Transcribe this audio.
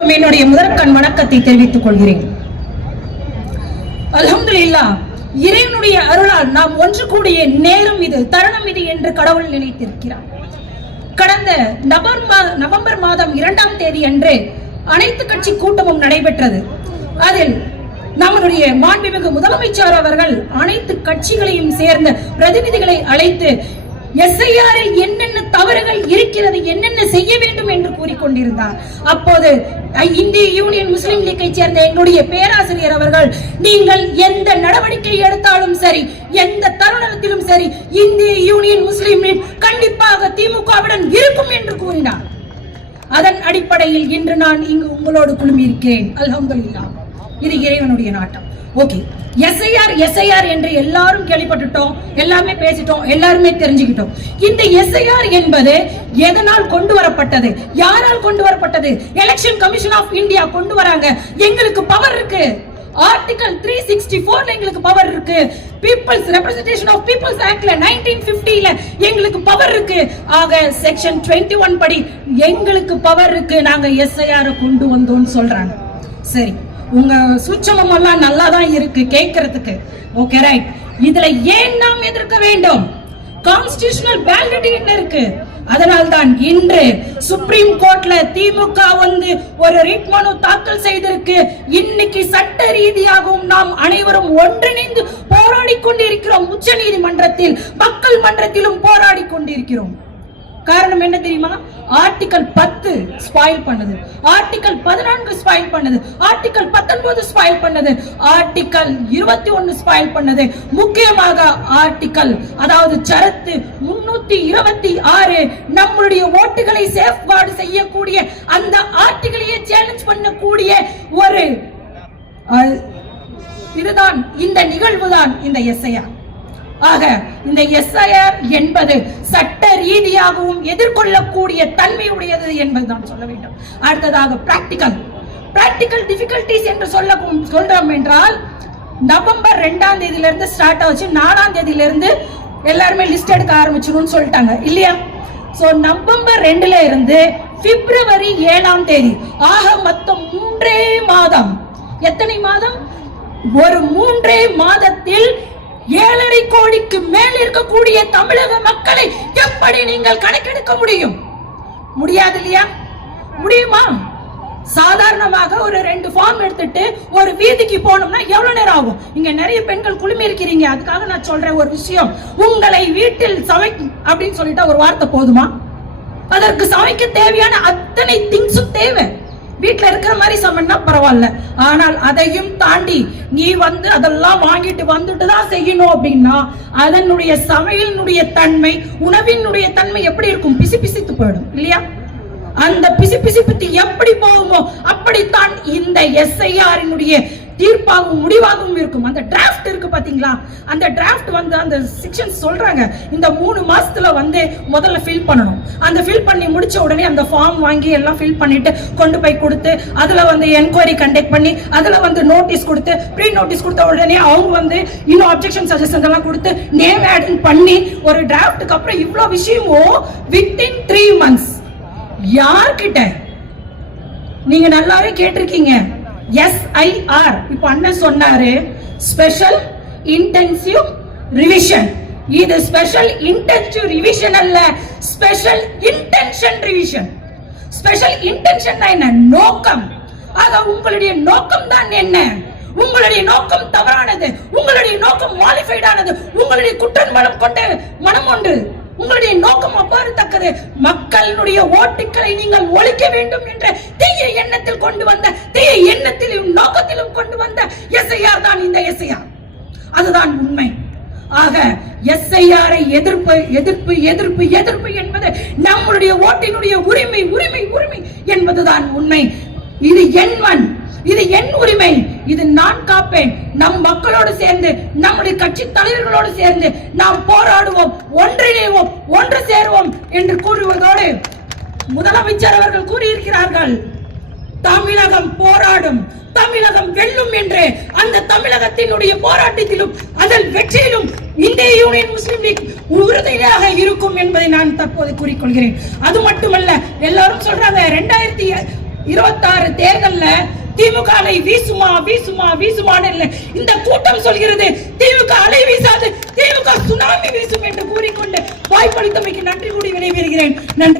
என்னுடைய முதற்கண் வணக்கத்தை தெரிவித்துக் கொள்கிறேன். அல்ஹம்துலில்லாஹ், இறைவனுடைய அருளால் நாம் ஒன்று கூடிய நேரம் இது, தருணம் இது என்று கடவுள் நினைத்திருக்கிறார். கடந்த நவம்பர் மாதம் 2ஆம் தேதி அன்று அனைத்து கட்சி கூட்டமும் நடைபெற்றது. அதில் நம்முடைய மாண்புமிகு முதலமைச்சர் அவர்கள் அனைத்து கட்சிகளையும் சேர்ந்த பிரதிநிதிகளை அழைத்து எஸ்ஐஆரில் என்னென்ன தவறுகள் இருக்கிறது, என்னென்ன செய்ய வேண்டும் என்று கூறிக்கொண்டிருந்தார். அப்போது இந்திய யூனியன் முஸ்லிம் லீக்கை சேர்ந்த என்னுடைய பேராசிரியர் அவர்கள், நீங்கள் எந்த நடவடிக்கை எடுத்தாலும் சரி, எந்த தருணத்திலும் சரி, இந்திய யூனியன் முஸ்லிம் லீக் கண்டிப்பாக திமுகவுடன் இருக்கும் என்று கூறினார். அதன் அடிப்படையில் இன்று நான் இங்கு உங்களோடு குழுமியிருக்கிறேன். அல்ஹம்துலில்லாஹ், இது இறைவனுடைய நாட்டம். ஓகே, எஸ்ஐஆர் என்று எல்லாரும் கேள்விப்பட்டுட்டோம், எல்லாமே பேசிட்டோம், எல்லாருமே தெரிஞ்சுக்கிட்டோம். இந்த எஸ்ஐஆர் என்பது எதனால் கொண்டு வரப்பட்டது, யாரால் கொண்டு வரப்பட்டது? எலெக்ஷன் கமிஷன் ஆஃப் இந்தியா கொண்டு வராங்க. எங்களுக்கு பவர் இருக்கு. ஆர்டிகல் 364 எங்களுக்கு பவர் இருக்கு. பீப்பிள்ஸ் ரெப்ரசன்டேஷன் ஆஃப் பீப்பிள்ஸ் ஆக்ட்ல 1950ல எங்களுக்கு பவர் இருக்கு. ஆக செக்ஷன் 21 படி எங்களுக்கு பவர் இருக்கு, நாங்க எஸ்ஐஆர் கொண்டு வந்தோம்னு சொல்றாங்க. சரி, உங்க சூட்சமம் எல்லாம் நல்லா தான் இருக்கு கேட்கறதுக்கு. Okay, right. இதுல ஏன் நாம் எதிர்க்க வேண்டும்? கான்ஸ்டிடியூஷனல் வேலிடிட்டி என்ன இருக்கு? அதனால்தான் இன்று சுப்ரீம் கோர்ட்ல திமுக ஒரு ரிட் மனு தாக்கல் செய்திருக்கு. இன்னைக்கு சட்ட ரீதியாகவும் நாம் அனைவரும் ஒன்றிணைந்து போராடி கொண்டிருக்கிறோம். உச்ச நீதிமன்றத்தில், மக்கள் மன்றத்திலும் போராடி கொண்டிருக்கிறோம். காரணம் என்ன தெரியுமா? ஆர்டிகல் 10 ஸ்பாயில் பண்ணது, ஆர்டிகல் 14 ஸ்பாயில் பண்ணது, ஆர்டிகல் 19 ஸ்பாயில் பண்ணது, ஆர்டிகல் 21 ஸ்பாயில் பண்ணது. முக்கியமாக ஆர்டிகல், அதாவது சரத்து 326 நம்மளுடைய ஓட்டுகளை சேஃப்கார்டு செய்யக்கூடிய அந்த ஆர்டிகலையே சேலஞ்ச் பண்ணக்கூடிய ஒரு இதுதான், இந்த நிகழ்வுதான் இந்த எஸ்ஐஆர். ஆக இந்த எஸ்ஐஆர் என்பது சட்ட ரீதியாகவும் எதிர்கொள்ளக்கூடிய தன்மையுடையது என்பதுதான் சொல்ல வேண்டும். அடுத்ததாக பிராக்டிகல் டிஃபிகல்டிஸ் என்று சொல்றோம் என்றால், நவம்பர் 2ஆம் தேதியிலிருந்து ஸ்டார்ட் ஆச்சு, 4ஆம் தேதியிலிருந்து எல்லாருமே லிஸ்ட் எடுக்க ஆரம்பிச்சிரும்னு சொல்லிட்டாங்க இல்லையா? சோ நவம்பர் 2ல இருந்து பிப்ரவரி 7ஆம் தேதி ஆக மொத்தம் 3 மாதம். எத்தனை மாதம்? ஒரு 3 மாதத்தில் 7.5 கோடிக்கு மேல் இருக்கக்கூடிய தமிழக மக்களை எப்படி நீங்கள் கணக்கெடுக்க முடியும்? முடியாது இல்லையா? முடியுமா? சாதாரணமாக ஒரு 2 ஃபார்ம் எடுத்துட்டு ஒரு வீதிக்கு போனோம்னா எவ்வளவு நேரம் ஆகும்? இங்க நிறைய பெண்கள் குழுமி இருக்கிறீங்க, அதுக்காக நான் சொல்றேன் ஒரு விஷயம். உங்களை வீட்டில் சமைக்கும் அப்படின்னு சொல்லிட்டா ஒரு வார்த்தை போதுமா? அதற்கு சமைக்க தேவையான அத்தனை திங்ஸும் தேவை. வீட்டுல இருக்கிற மாதிரி சமைனா பரவாயில்ல, ஆனால் அதையும் தாண்டி நீ அதெல்லாம் வாங்கிட்டு வந்துட்டு தான் செய்யணும் அப்படின்னா அதனுடைய சமையலினுடைய தன்மை, உணவினுடைய தன்மை எப்படி இருக்கும்? பிசிபிசித்து போயிடும் இல்லையா? அந்த பிசிபிசிப்பு எப்படி போகுமோ அப்படித்தான் இந்த எஸ்ஐஆரினுடைய தீர்ப்பாகவும் முடிவாகவும் இருக்கும். அந்த டிராஃப்ட் இருக்கு பாத்தீங்களா, அந்த டிராஃப்ட் அந்த செக்ஷன் சொல்றாங்க, இந்த 3 மாசத்துல முதல்ல ஃபில் பண்ணணும். அந்த ஃபில் பண்ணி முடிச்ச உடனே அந்த ஃபார்ம் வாங்கி எல்லாம் ஃபில் பண்ணிட்டு கொண்டு போய் கொடுத்து, அதுல என்கொயரி கண்டக்ட் பண்ணி, அதுல நோட்டீஸ் கொடுத்து, ப்ரீ நோட்டீஸ் கொடுத்த உடனே அவங்க இன்னும் அப்ஜெக்ஷன் சஜஷன் எல்லாம் கொடுத்து நேம் ஆடிங் பண்ணி ஒரு டிராஃப்ட்டுக்கு அப்புறம் இவ்வளவு விஷயமும் வித்தின் 3 months. யார்கிட்ட? நீங்க நல்லாவே கேட்டிருக்கீங்க. SIR இப்ப அண்ணன் சொன்னாரு, ஸ்பெஷல் இன்டென்சிவ் ரிவிஷன். இது ஸ்பெஷல் இன்டென்சிவ் ரிவிஷன் அல்ல, special intention revision. Special intention என்ன? நோக்கம். ஆக உங்களுடைய நோக்கம் தான் என்ன? உங்களுடைய நோக்கம் தவறானது, உங்களுடைய நோக்கம் மாலிஃபைட் ஆனது, உங்களுடைய குற்றம் மனம் கொண்ட மனம் உண்டு. உங்களுடைய நோக்கம் அவ்வாறு தக்கது. மக்களுடைய ஓட்டுக்களை நீங்கள் ஒழிக்க வேண்டும் என்ற தீய எண்ணத்தில் கொண்டு வந்த, தீய எண்ணத்திலும் நோக்கத்திலும் கொண்டு வந்த எஸ்ஐஆர் தான் இந்த எஸ்ஐஆர். அதுதான் உண்மை. ஆக எஸ்ஐஆரை எதிர்ப்பு எதிர்ப்பு எதிர்ப்பு எதிர்ப்பு என்பது நம்முடைய ஓட்டினுடைய உரிமை உரிமை உரிமை என்பதுதான் உண்மை. இது என் இது என் உரிமை, இது நான் காப்பேன். நம் மக்களோடு சேர்ந்து, நம்முடைய கட்சி தலைவர்களோடு சேர்ந்து நாம் போராடுவோம், ஒன்றிணைவோம், ஒன்று சேருவோம் என்று கூறுவதோடு முதலமைச்சர் அவர்கள் கூறியிருக்கிறார்கள், தமிழகம் போராடும், தமிழகம் வெல்லும் என்று. அந்த தமிழகத்தினுடைய போராட்டத்திலும் அதன் வெற்றியிலும் இந்திய யூனியன் முஸ்லிம் லீக் உறுதியாக இருக்கும் என்பதை நான் தற்போது கூறிக்கொள்கிறேன். அது மட்டுமல்ல, எல்லாரும் சொல்றாங்க 26 தேர்தல்ல திமுக அலை வீசுமா வீசுமா வீசுமான்னு இல்லை, இந்த கூட்டம் சொல்கிறது திமுக அலை வீசாது, திமுக சுனாமி வீசும் என்று கூறிக்கொண்டு வாய்ப்பளித்தமைக்கு நன்றி கூறி விடைபெறுகிறேன். நன்றி.